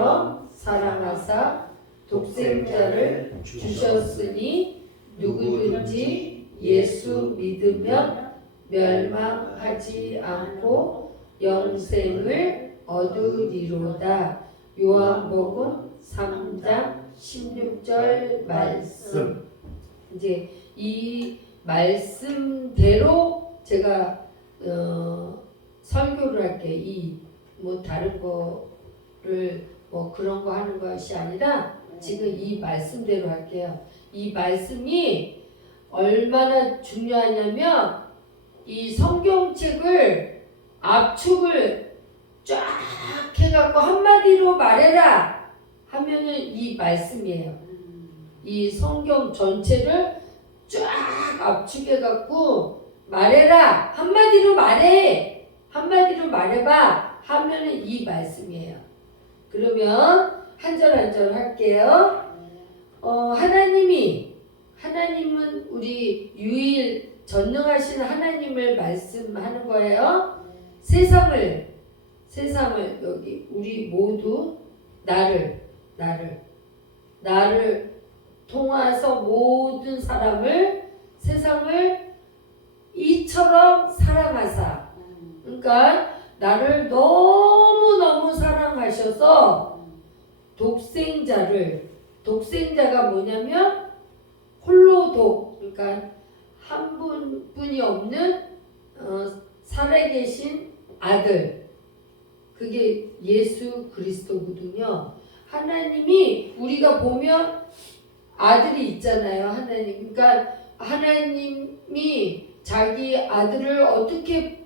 이처럼 사랑하사 독생자를 주셨으니 누구든지 예수 믿으면 멸망하지 않고 영생을 얻으리로다. 요한복음 3장 16절 말씀. 이제 이 말씀대로 제가 설교를 할게. 뭐 다른 거를 뭐 그런 거 하는 것이 아니라 지금 이 말씀대로 할게요. 이 말씀이 얼마나 중요하냐면 이 성경책을 압축을 쫙 해갖고 한마디로 말해라 하면은 이 말씀이에요. 이 성경 전체를 쫙 압축해갖고 말해라, 한마디로 말해, 한마디로 말해봐 하면은 이 말씀이에요. 그러면 한 절 한 절 할게요. 하나님은 우리 유일 전능하신 하나님을 말씀하는 거예요. 세상을 여기 우리 모두 나를 통해서 모든 사람을 세상을 이처럼 사랑하사. 그러니까 나를 너무너무 사랑하셔서 독생자가 뭐냐면 홀로 그러니까 한 분뿐이 없는 살아계신 아들, 그게 예수 그리스도거든요. 하나님이 우리가 보면 아들이 있잖아요. 하나님. 그러니까 하나님이 자기 아들을 어떻게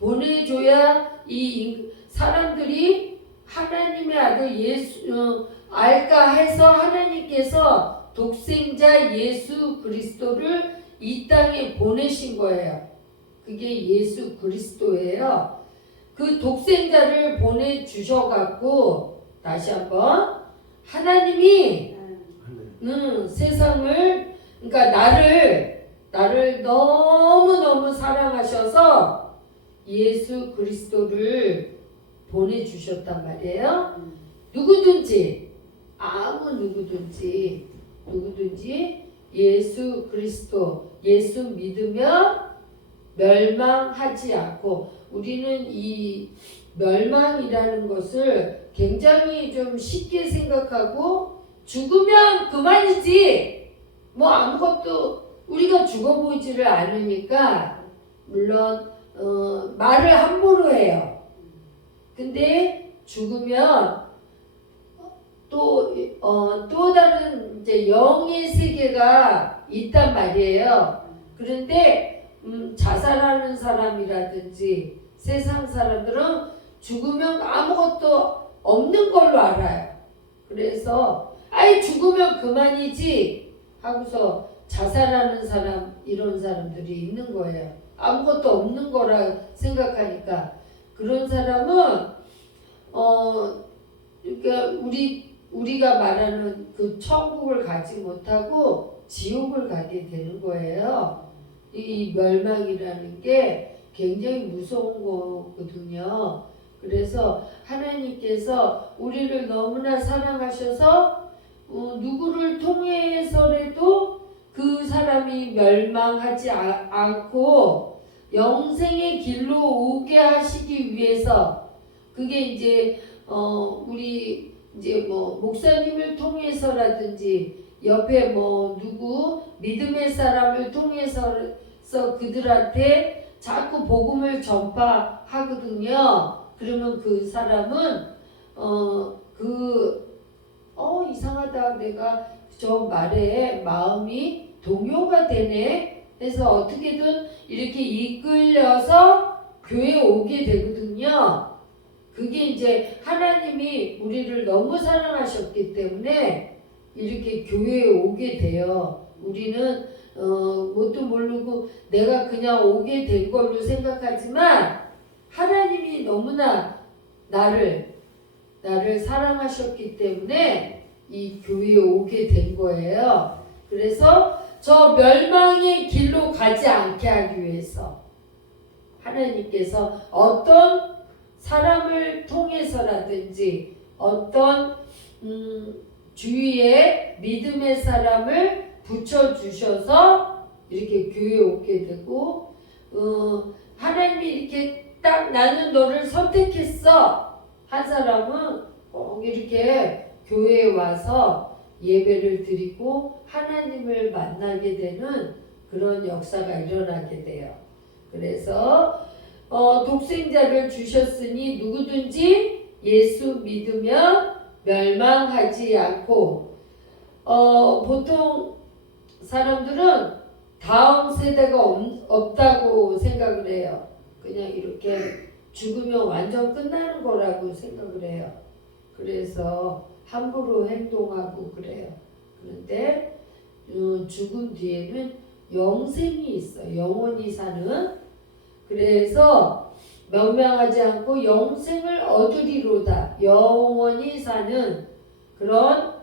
보내줘야 이 사람들이 하나님의 아들 예수 알까 해서 하나님께서 독생자 예수 그리스도를 이 땅에 보내신 거예요. 그게 예수 그리스도예요. 그 독생자를 보내주셔갖고 다시 한번 하나님이 세상을 그러니까 나를 너무너무 사랑하셔서 예수 그리스도를 보내주셨단 말이에요. 누구든지 예수 그리스도 예수 믿으면 멸망하지 않고, 우리는 이 멸망이라는 것을 굉장히 좀 쉽게 생각하고 죽으면 그만이지 뭐 아무것도 우리가 죽어보지를 않으니까 물론 말을 함부로 해요. 근데 죽으면 또 다른 이제 영의 세계가 있단 말이에요. 그런데 자살하는 사람이라든지 세상 사람들은 죽으면 아무것도 없는 걸로 알아요. 그래서 죽으면 그만이지 하고서 자살하는 사람, 이런 사람들이 있는 거예요. 아무것도 없는 거라 생각하니까. 그런 사람은 그러니까 우리가 말하는 그 천국을 가지 못하고 지옥을 가게 되는 거예요. 이 멸망이라는 게 굉장히 무서운 거거든요. 그래서 하나님께서 우리를 너무나 사랑하셔서 누구를 통해서라도 그 사람이 멸망하지 않고 영생의 길로 오게 하시기 위해서, 그게 이제 우리 이제 뭐 목사님을 통해서라든지 옆에 뭐 누구 믿음의 사람을 통해서 그들한테 자꾸 복음을 전파하거든요. 그러면 그 사람은 이상하다, 내가 저 말에 마음이 동요가 되네 해서 어떻게든 이렇게 이끌려서 교회에 오게 되거든요. 그게 이제 하나님이 우리를 너무 사랑하셨기 때문에 이렇게 교회에 오게 돼요. 우리는 뭣도 모르고 내가 그냥 오게 된 걸로 생각하지만 하나님이 너무나 나를 사랑하셨기 때문에 이 교회에 오게 된 거예요. 그래서 저 멸망의 길로 가지 않게 하기 위해서 하나님께서 어떤 사람을 통해서라든지 어떤 주위에 믿음의 사람을 붙여주셔서 이렇게 교회에 오게 되고 하나님이 이렇게 딱 나는 너를 선택했어 한 사람은 꼭 이렇게 교회에 와서 예배를 드리고 하나님을 만나게 되는 그런 역사가 일어나게 돼요. 그래서 독생자를 주셨으니 누구든지 예수 믿으면 멸망하지 않고 보통 사람들은 다음 세대가 없다고 생각을 해요. 그냥 이렇게 죽으면 완전 끝나는 거라고 생각을 해요. 그래서 함부로 행동하고 그래요. 그런데 죽음 뒤에는 영생이 있어요. 영원히 사는. 그래서 멸망하지 않고 영생을 얻으리로다. 영원히 사는 그런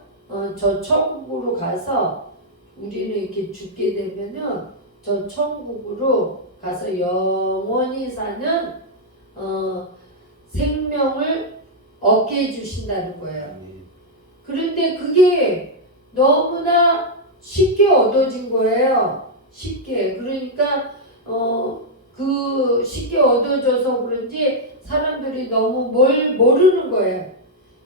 저 천국으로 가서 우리는 이렇게 죽게 되면은 저 천국으로 가서 영원히 사는 생명을 얻게 해주신다는 거예요. 그런데 그게 너무나 쉽게 얻어진 거예요. 쉽게. 그러니까 그 쉽게 얻어져서 그런지 사람들이 너무 뭘 모르는 거예요.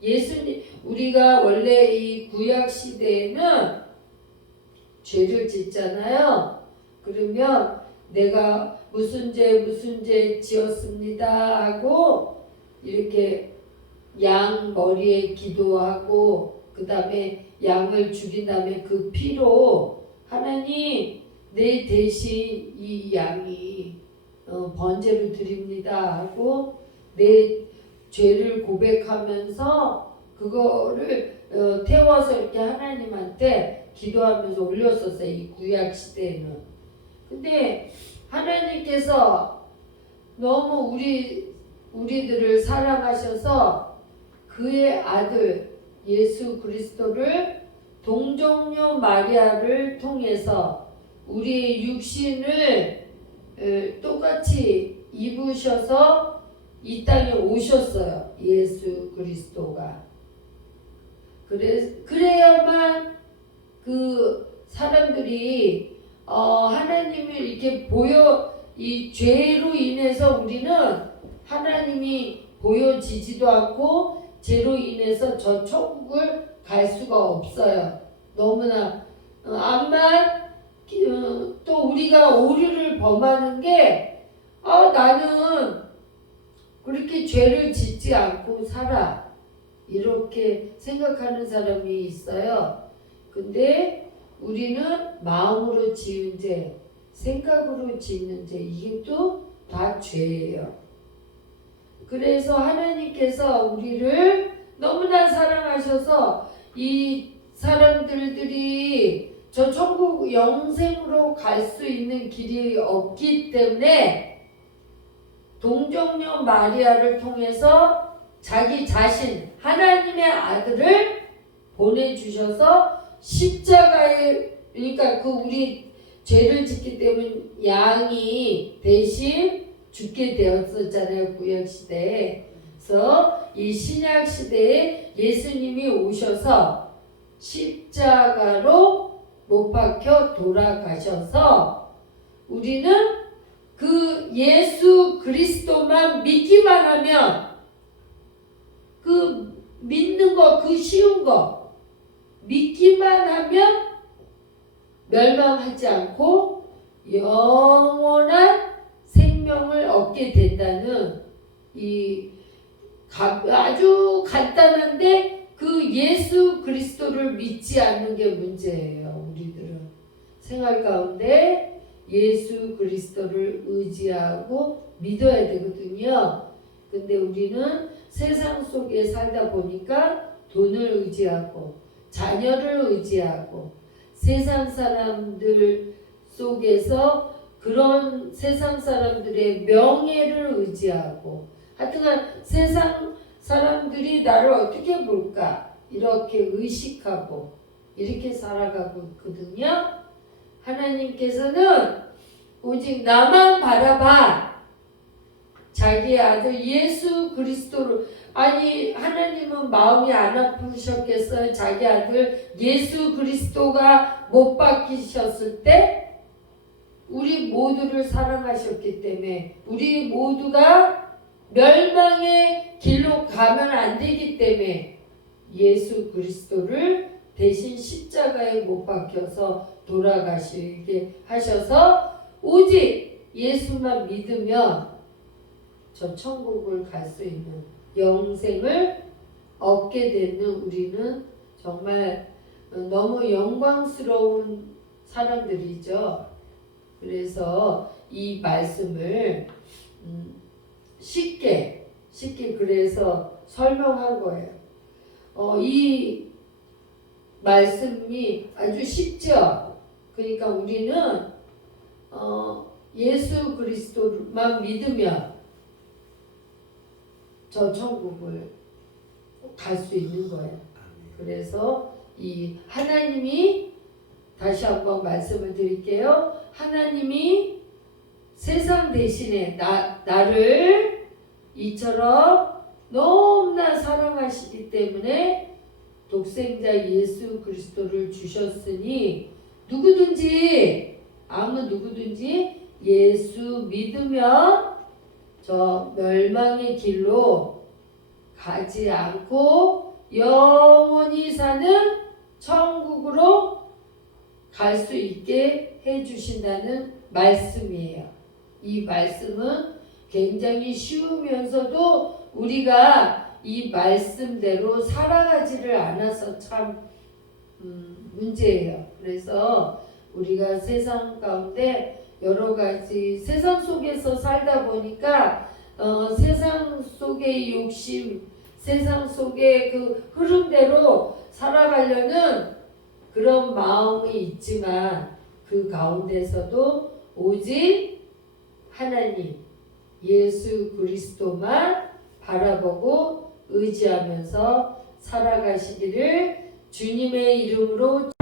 예수님, 우리가 원래 이 구약 시대에는 죄를 짓잖아요. 그러면 내가 무슨 죄 지었습니다 하고 이렇게 양 머리에 기도하고 그 다음에 양을 죽인 다음에 그 피로 하나님 내 대신 이 양이 번제를 드립니다 하고 내 죄를 고백하면서 그거를 태워서 이렇게 하나님한테 기도하면서 올렸었어요. 이 구약 시대에는. 근데 하나님께서 너무 우리들을 사랑하셔서 그의 아들 예수 그리스도를 동정녀 마리아를 통해서 우리의 육신을 똑같이 입으셔서 이 땅에 오셨어요. 예수 그리스도가. 그래야만 그 사람들이 하나님을 이렇게 이 죄로 인해서 우리는 하나님이 보여지지도 않고 죄로 인해서 저 천국을 갈 수가 없어요. 너무나 암만 또 우리가 오류를 범하는 게 나는 그렇게 죄를 짓지 않고 살아 이렇게 생각하는 사람이 있어요. 근데 우리는 마음으로 지은 죄, 생각으로 짓는 죄 이게 또 다 죄예요. 그래서 하나님께서 우리를 너무나 사랑하셔서 이 사람들이 저 천국 영생으로 갈 수 있는 길이 없기 때문에 동정녀 마리아를 통해서 자기 자신 하나님의 아들을 보내주셔서 십자가에 그러니까 우리 죄를 짓기 때문에 양이 대신 죽게 되었었잖아요. 구약시대에. 그래서 이 신약시대에 예수님이 오셔서 십자가로 못 박혀 돌아가셔서 우리는 그 예수 그리스도만 믿기만 하면 그 믿는 거, 그 쉬운 거 믿기만 하면 멸망하지 않고 영원한 생명을 얻게 된다는 이 아주 간단한데 그 예수 그리스도를 믿지 않는 게 문제예요. 우리들은 생활 가운데 예수 그리스도를 의지하고 믿어야 되거든요. 근데 우리는 세상 속에 살다 보니까 돈을 의지하고 자녀를 의지하고 세상 사람들 속에서 그런 세상 사람들의 명예를 의지하고 하여튼간 세상 사람들이 나를 어떻게 볼까 이렇게 의식하고 이렇게 살아가고 있거든요. 하나님께서는 오직 나만 바라봐. 자기의 아들 예수 그리스도를, 아니 하나님은 마음이 안 아프셨겠어요? 자기 아들 예수 그리스도가 못 박히셨을 때 우리 모두를 사랑하셨기 때문에, 우리 모두가 멸망의 길로 가면 안 되기 때문에 예수 그리스도를 대신 십자가에 못 박혀서 돌아가시게 하셔서 오직 예수만 믿으면 저 천국을 갈 수 있는 영생을 얻게 되는, 우리는 정말 너무 영광스러운 사람들이죠. 그래서 이 말씀을 쉽게 그래서 설명한 거예요. 이 말씀이 아주 쉽죠. 그러니까 우리는 예수 그리스도만 믿으면 저 천국을 갈 수 있는 거예요. 그래서 이 하나님이, 다시 한번 말씀을 드릴게요. 하나님이 세상 대신에 나를 이처럼 너무나 사랑하시기 때문에 독생자 예수 그리스도를 주셨으니 누구든지, 아무 누구든지 예수 믿으면 저 멸망의 길로 가지 않고 영원히 사는 천국으로 갈 수 있게 해주신다는 말씀이에요. 이 말씀은 굉장히 쉬우면서도 우리가 이 말씀대로 살아가지를 않아서 참 문제예요. 그래서 우리가 세상 가운데 여러 가지 세상 속에서 살다 보니까 세상 속의 욕심, 세상 속의 그 흐름대로 살아가려는 그런 마음이 있지만 그 가운데서도 오직 하나님 예수 그리스도만 바라보고 의지하면서 살아가시기를 주님의 이름으로